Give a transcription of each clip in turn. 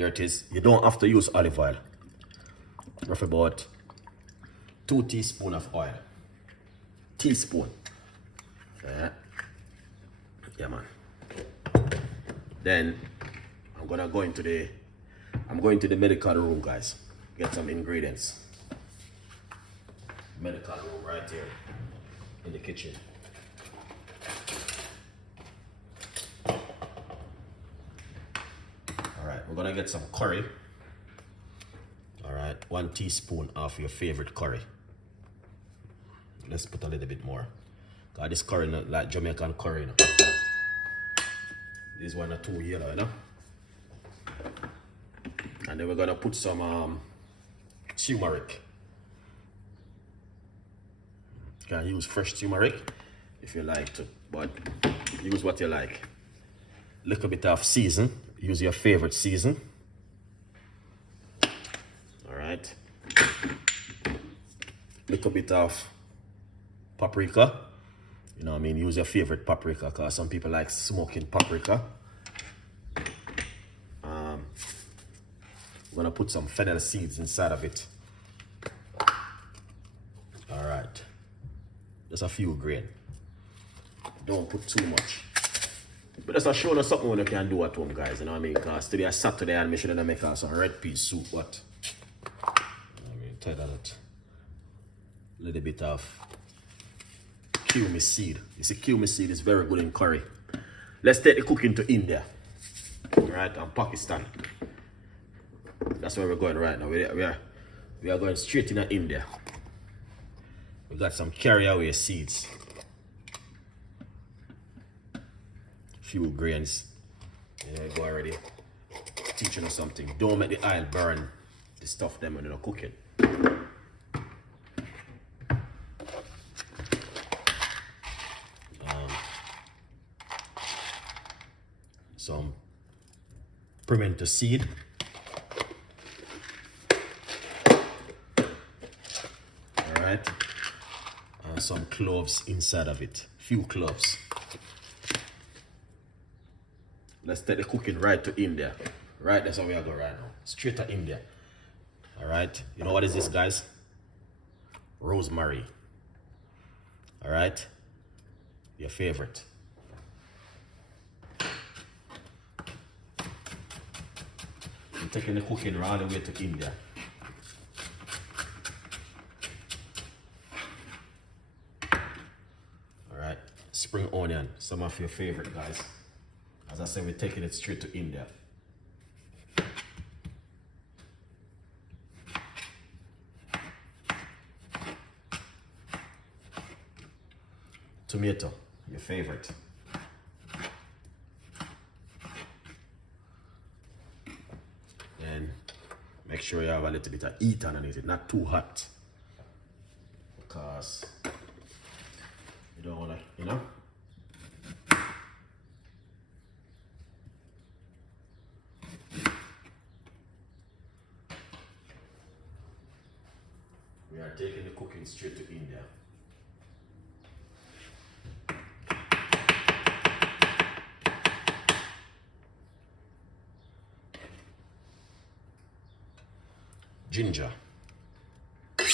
Here it is. You don't have to use olive oil. Roughly about 2 teaspoons of oil. Teaspoon. Yeah, man. Then I'm gonna go into the medical room, guys. Get some ingredients. Medical room right here in the kitchen. Alright, we're gonna get some curry. Alright, 1 teaspoon of your favorite curry. Let's put a little bit more. Cause this curry not like Jamaican curry, you know. This one are too yellow, you know. And then we're gonna put some turmeric. You can use fresh turmeric if you like to, but use what you like. Little bit of season. Use your favorite season. All right. Little bit of paprika. You know what I mean? Use your favorite paprika, because some people like smoking paprika. I'm gonna put some fennel seeds inside of it. All right. Just a few grain. Don't put too much. But that's a show us something you can do at home, guys. You know what I mean? Because today is Saturday and we should make some red pea soup. What? I mean, tell that. A little bit of cumin seed. You see, cumin seed is very good in curry. Let's take the cooking to India. Right? And Pakistan. That's where we're going right now. We are going straight into India. We got some carry-away seeds. Few grains. You know, go already teaching us something. Don't make the oil burn the stuff them when you're cooking. Some pimento seed. Alright. And some cloves inside of it. Few cloves. Let's take the cooking right to India. Right, that's how we are going right now. Straight to India. Alright. You know what is this, guys? Rosemary. Alright. Your favorite. I'm taking the cooking right the way to India. Alright. Spring onion. Some of your favorite, guys. As I said, we're taking it straight to India. Tomato, your favorite. And make sure you have a little bit of heat underneath it, not too hot. Because you don't want to, you know. We are taking the cooking straight to India. Ginger. You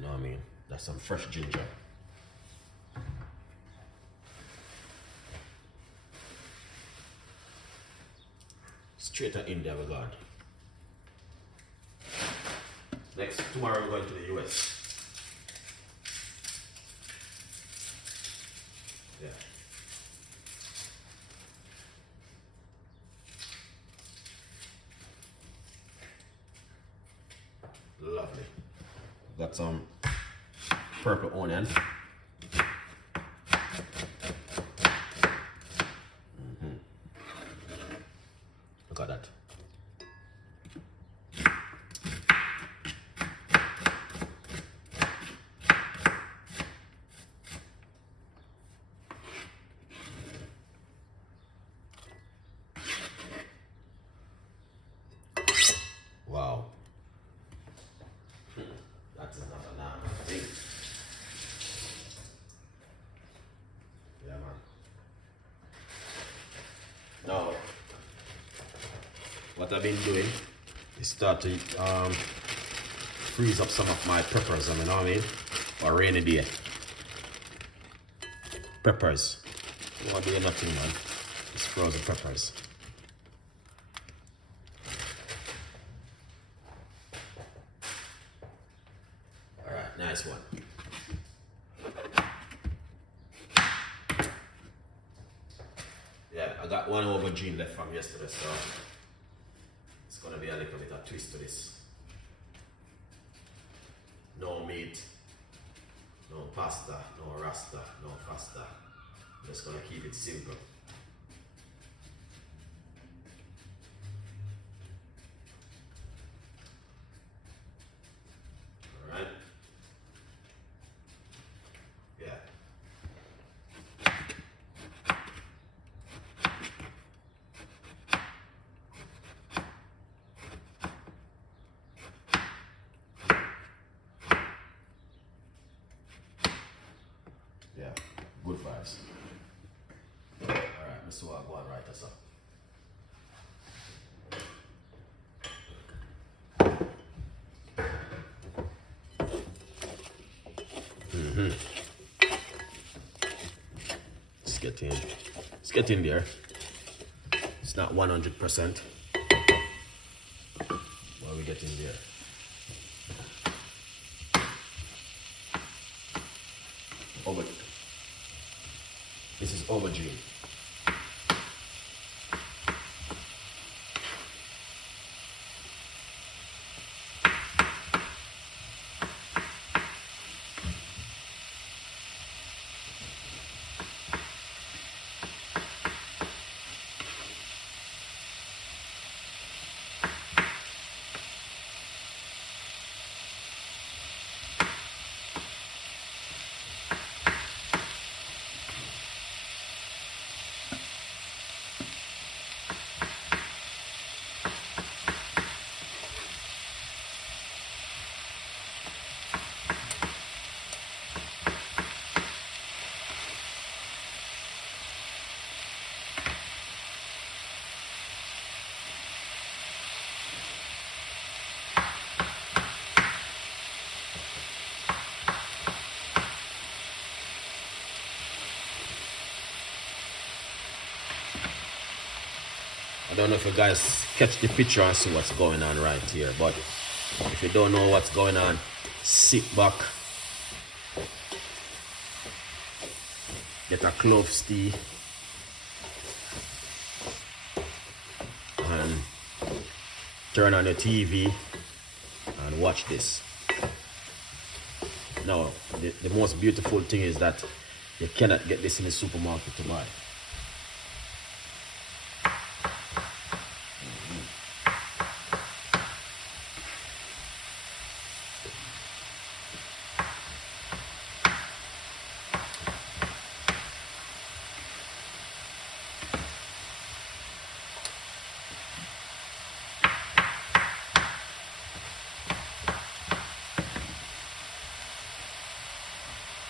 know what I mean? That's some fresh ginger. Straight to India we're going. Next, tomorrow we're going to the US. Yeah. Lovely. Got some purple onion. Look at that. Wow. That is not a normal thing. Yeah, man. Now, what I've been doing is start to freeze up some of my peppers, you know what I mean? For a rainy day. Peppers. You don't do nothing, man. Just frozen peppers. Alright, nice one. Yeah, I got one aubergine left from yesterday, so it's gonna be a little bit of twist to this. No meat, no pasta, no rasta, no pasta. I'm just gonna keep it simple. Alright. Yeah. Yeah, good vibes. Alright, Mr. I'll go and write this up. Let's get in there. It's not 100%. While we get in there. This is aubergine. I don't know if you guys catch the picture and see what's going on right here, but if you don't know what's going on, sit back, get a cloves tea, and turn on the TV and watch this. Now, the most beautiful thing is that you cannot get this in the supermarket to buy.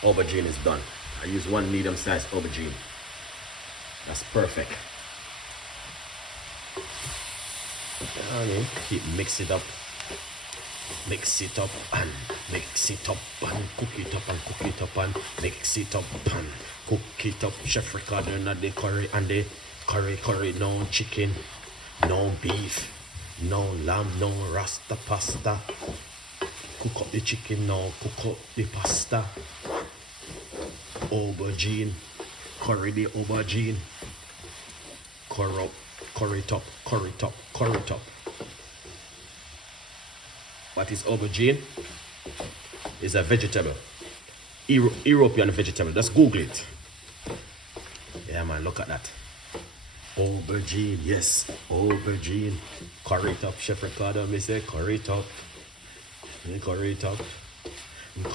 Aubergine is done. I use one medium-sized aubergine. That's perfect. Keep mix it up and mix it up and cook it up and cook it up and mix it up and cook it up. Chef Ricardo in the curry and the curry. No chicken, no beef, no lamb, no rasta pasta. Cook up the chicken now, cook up the pasta. Aubergine, curry the aubergine. Curry top. What is aubergine? It's a vegetable. European vegetable. Just Google it. Yeah man, look at that. Aubergine, yes, aubergine. Curry top, Chef Ricardo, me say curry top. Curry top, me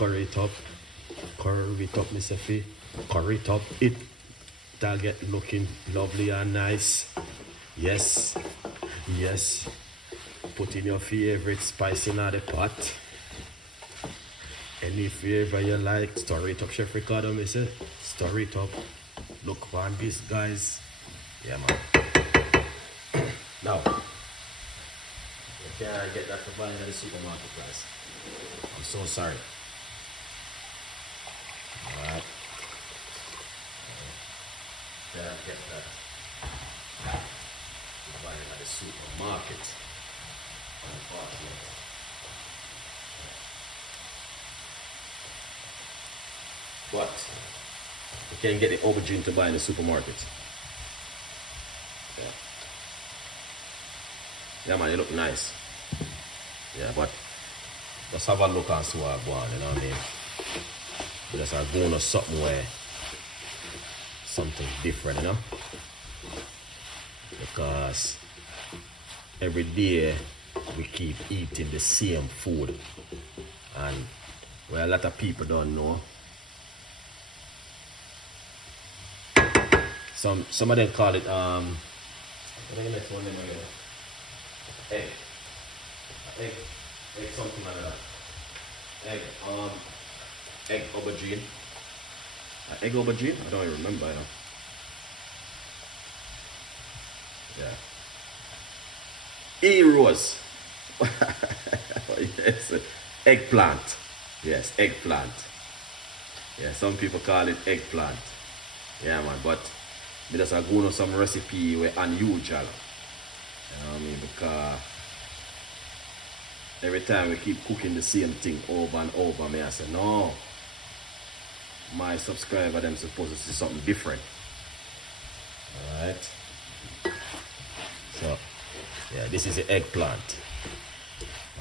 say curry top. It'll get looking lovely and nice. Yes. Put in your favorite spice in the pot. Any flavor you like, stir it up, Chef Ricardo, me say. Stir it up. Look on this, guys. Yeah, man. Now, can't get that for buying at the supermarket, guys. I'm so sorry. Alright. Can't get that for buying at the supermarket. Unfortunately. But you can get the aubergine to buy in the supermarket. Yeah, man, it look nice. Yeah, but just have a look and see what I want, you know what I mean? But just are going to something where something different, you know? Because every day we keep eating the same food, and well, a lot of people don't know. Some of them call it what is the next one name again? Egg something like that. Egg aubergine. Egg aubergine? I don't even remember, you know. Yeah. E-rose. Yes. Eggplant. Yes, eggplant. Yeah, some people call it eggplant. Yeah, man, but we just are going on some recipe where unusual. You know what I mean? Because every time we keep cooking the same thing over and over, I say, no, my subscriber them supposed to see something different. Alright. So yeah, this is the eggplant.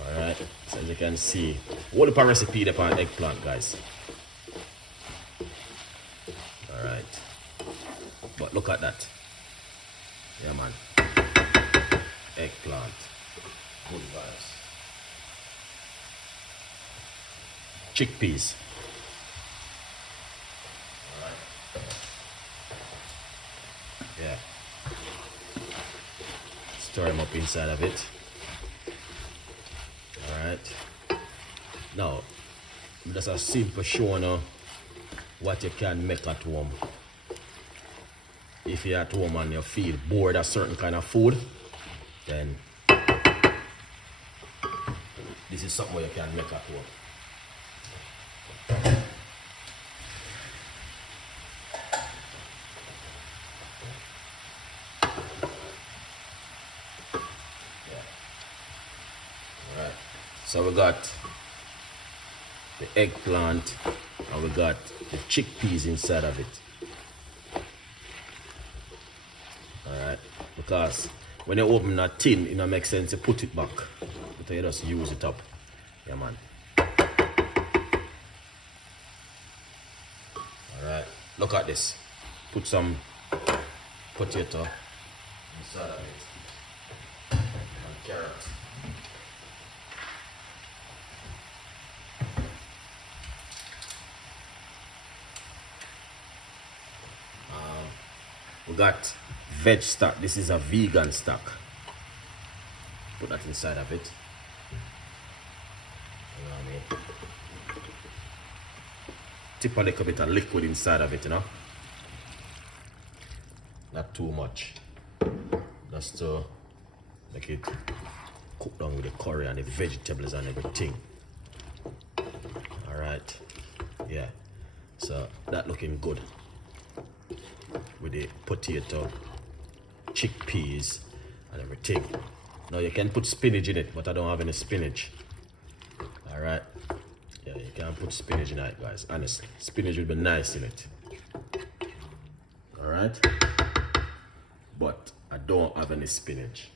Alright, so as you can see, what the recipe there on eggplant, guys. Alright. But look at that. Yeah, man. Eggplant. Good vibes. Chickpeas. Alright. Yeah. Stir them up inside of it. Alright. Now, just a simple show now what you can make at home. If you're at home and you feel bored of certain kind of food, then this is something you can make at home. Yeah. Alright. So we got the eggplant and we got the chickpeas inside of it. Alright, because when you open that tin, it don't make sense to put it back. But you just use it up. Yeah, man. Alright, look at this. Put some potato inside of it. And carrot. We got veg stock. This is a vegan stock. Put that inside of it. You know what I mean? Tip a little bit of liquid inside of it, you know? Not too much. Just to make it cook down with the curry and the vegetables and everything. Alright. Yeah. So that looking good. With the potato, chickpeas, and everything. Now you can put spinach in it, but I don't have any spinach. Alright. Yeah, you can put spinach in it, guys. Honestly, spinach would be nice in it. Alright. But I don't have any spinach.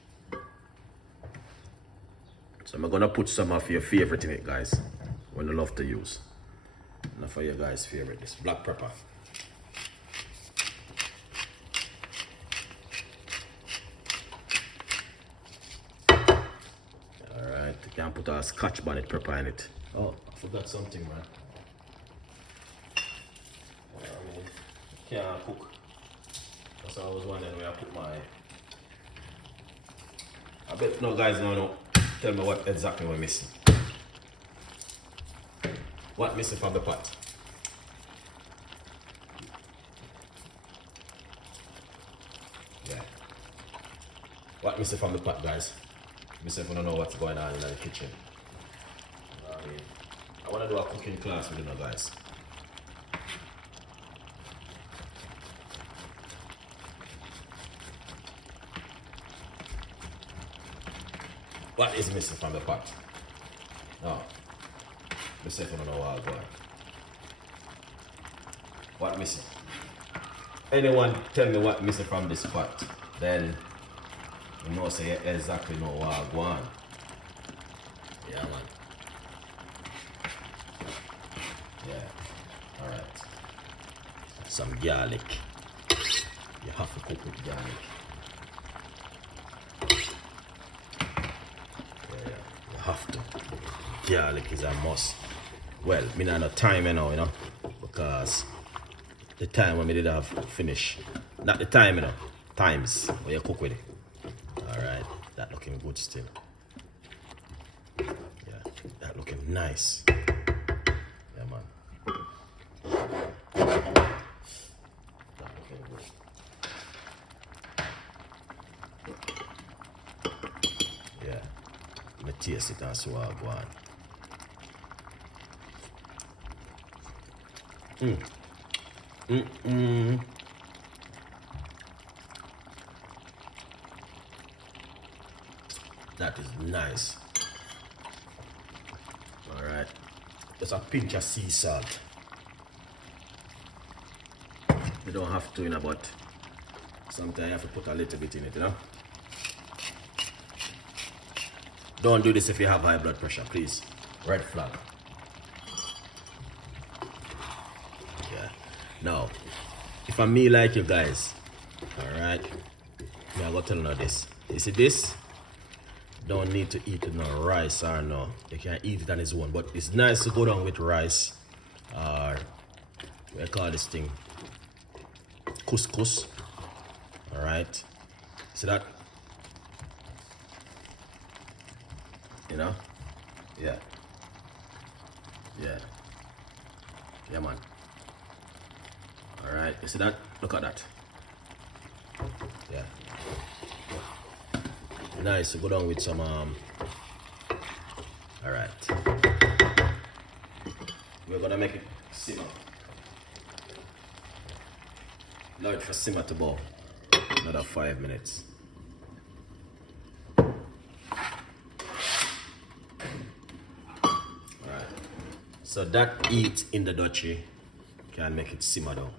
So I'm gonna put some of your favorite in it, guys. When you love to use. Enough for your guys' favorite. This black pepper. You can put a scotch bonnet pepper in it. Oh, I forgot something, man. I mean, can't cook. That's what I was wondering where I put my. I bet no guys know. Tell me what exactly we're missing. What missing from the pot? Yeah. What missing from the pot, guys? Myself, I don't know what's going on in the kitchen. You know what I mean? I want to do a cooking class with you guys. What is missing from the pot? No. Myself, I don't know what's going on. What missing? Anyone tell me what missing from this pot, then you know say you exactly know what I want. Yeah, man. Yeah. Alright. Some garlic. You have to cook with garlic. Yeah, you have to. Garlic is a must. Well, me not no time you know, because the time when we did have finish. Not the time, times when you cook with it. Alright, that looking good still. Yeah, that looking nice. Yeah, man. That looking good. Yeah, let me taste it and see what I want. That is nice. Alright. Just a pinch of sea salt. You don't have to, but sometimes you have to put a little bit in it, Don't do this if you have high blood pressure, please. Red flag. Yeah. Now, if I'm me like you guys, alright, me I go tell you this. You see this? Don't need to eat it no rice or no. You can eat it on its own, but it's nice to go down with rice or what I call this thing? Couscous. Alright. See that? Yeah. Yeah, man. Alright, you see that? Look at that. Yeah. Nice to go down with some alright. We're gonna make it simmer. Allow it for simmer to boil. Another 5 minutes. Alright. So that heat in the duchy can make it simmer down.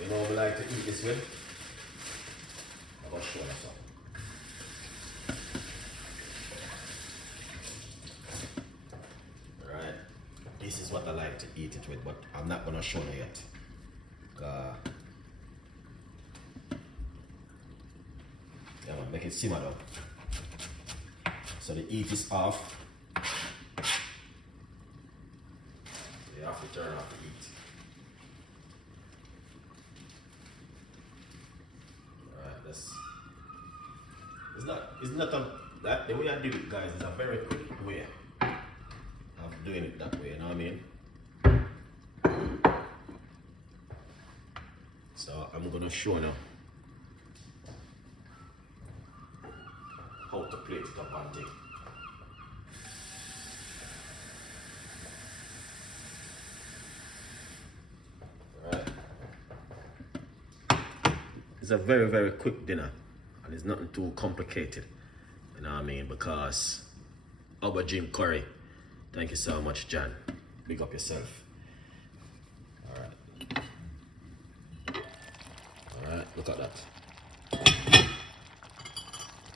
You know what we like to eat this with? I'm going to show you something. Right. This is what I like to eat it with, but I'm not going to show you yet. Yeah, man, make it simmer down. So the heat is off. You have to turn off the heat. It's not the way I do it, guys, is a very quick way of doing it that way, you know what I mean? So I'm gonna show now how to plate it up and take. Alright. It's a very, very quick dinner. And it's nothing too complicated, you know what I mean? Because aubergine curry. Thank you so much, John. Big up yourself. Alright, look at that.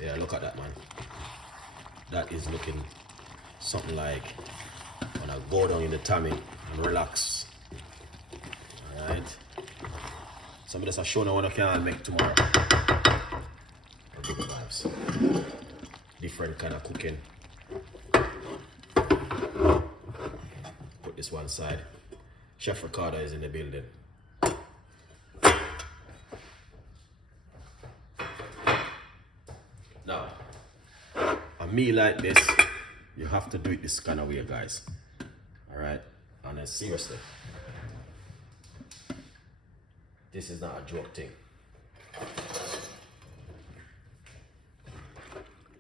Yeah, look at that, man. That is looking something like when I go down in the tummy and relax. So I'm just showing you what I can make tomorrow. Good vibes. Different kind of cooking. Put this one side. Chef Ricardo is in the building. Now, a meal like this, you have to do it this kind of way, guys. Alright? And then seriously, this is not a joke thing.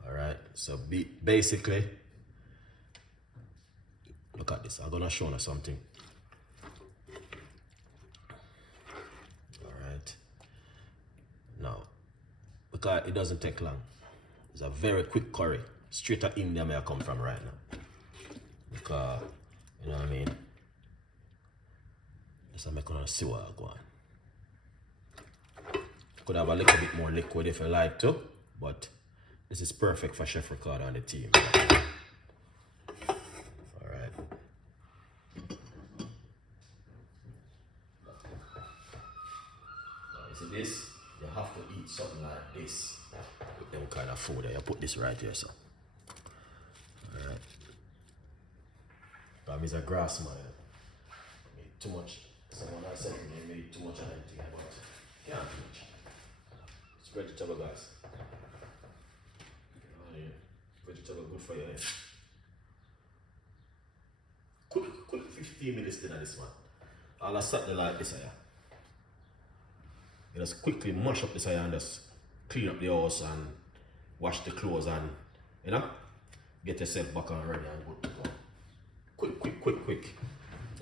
Alright, so basically, look at this. I'm gonna show you something. Alright. Now, because it doesn't take long. It's a very quick curry. Straight out India where I come from right now. Because, you know what I mean? Just I'm gonna see what I go on. Could have a little bit more liquid if you like to, but this is perfect for Chef Ricardo and the team. Alright. Now, you see this? You have to eat something like this. With them kind of food there. You put this right here, so. Alright. I'm a grass man. I made too much. Someone else said to me, I made too much of anything, but can't too much. It's vegetable, guys. Oh, yeah. Vegetable good for you, eh? Quick 15 minutes dinner this one. I'll start the like this here. You just quickly mash up this here and just clean up the house and wash the clothes and, you know, get yourself back on ready and good to go. Quick.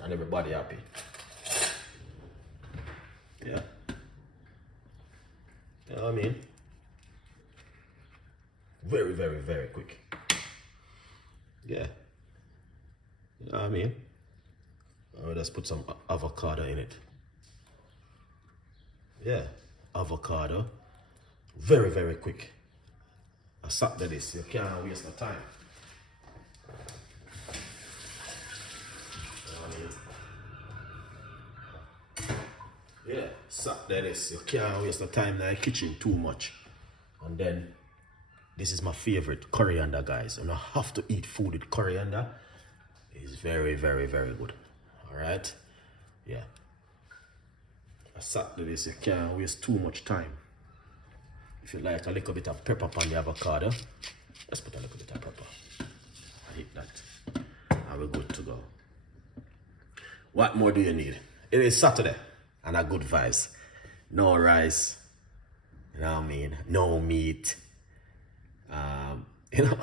And everybody happy. Yeah. You know what I mean? Very quick. Yeah. You know what I mean? I'll just put some avocado in it. Yeah. Avocado. Very quick. I suck to this. You can't waste no time. Yeah, suck that is. You can't waste the time in the kitchen too much. And then, this is my favorite, coriander, guys. And I have to eat food with coriander. It's very good. Alright? Yeah. I suck to this. You can't waste too much time. If you like a little bit of pepper on the avocado, let's put a little bit of pepper. I hit that. And we're good to go. What more do you need? It is Saturday. And a good vibes. No rice. You know what I mean? No meat. You know,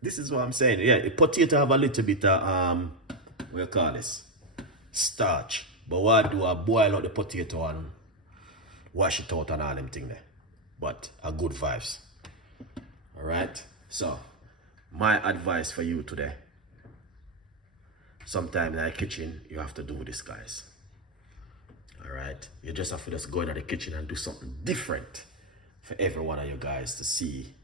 this is what I'm saying. Yeah, the potato have a little bit of, what you call this? Starch. But what I do, I boil out the potato and wash it out and all them thing there. But a good vibes. Alright? So, my advice for you today. Sometimes in the kitchen, you have to do this, guys. Alright? You just have to just go into the kitchen and do something different for every one of you guys to see